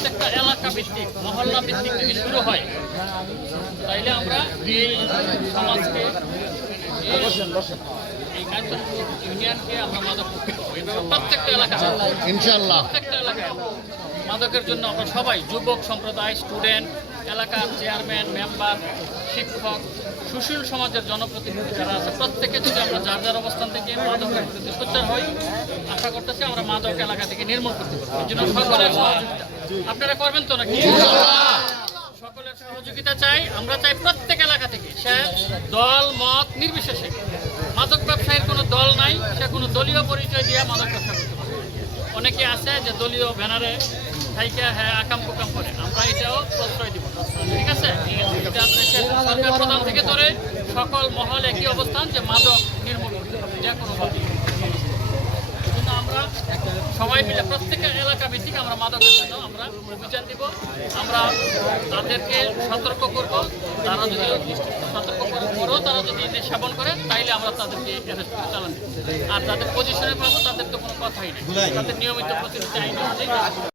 প্রত্যেকটা এলাকা ভিত্তিক মহল্লা ভিত্তিক যদি শুরু হয় তাইলে আমরা এই সমাজকে এই কাঞ্চনপুর ইউনিয়নকে আমরা মাদক মুক্ত করবো। এইভাবে প্রত্যেকটা এলাকা ইনশাআল্লাহ প্রত্যেকটা এলাকায় মাদকের জন্য আমরা সবাই যুবক সম্প্রদায়, স্টুডেন্ট, এলাকার চেয়ারম্যান, মেম্বার, শিক্ষক, সুশীল সমাজের জনপ্রতিনিধি যারা আছে প্রত্যেকে যদি আমরা যার যার অবস্থান থেকে মাদকের বিরুদ্ধে সোচ্চার হই, আশা করতেছি আমরা মাদক এলাকা থেকে নির্মূল করতে পারবো। এই জন্য সকলের সহযোগিতা আপনারা করবেন তো নাকি? সকলের সহযোগিতা চাই। আমরা চাই প্রত্যেক এলাকা থেকে, সে দল মত নির্বিশেষে, মাদক ব্যবসায়ীর কোনো দল নাই, সে কোনো দলীয় পরিচয় দিয়ে মাদক ব্যবসা করতে পারে। অনেকে আছে যে দলীয় ব্যানারে থাইকা হ্যাঁ আকাম কুকাম করে, আমরা এটাও প্রশ্রয় দিব না। ঠিক আছে, এটা দেশের সরকার প্রধান থেকে ধরে সকল মহল একই অবস্থান যে মাদক নির্মূল করতে হবে যে কোনোভাবে। আমরা সবাই মিলে প্রত্যেক এলাকা ভিত্তিক আমরা মাদকের জন্য আমরা অভিযান দিব। আমরা তাদেরকে সতর্ক করব, তারা যদি সতর্ক করেও তারা যদি সেবন করে তাইলে আমরা তাদেরকে অ্যারেস্ট করে চালান দিব। আর যাদের পজিশনে পাবো তাদের তো কোনো কথাই নেই, তাদের নিয়মিত প্রতিনিধি আইন অনুযায়ী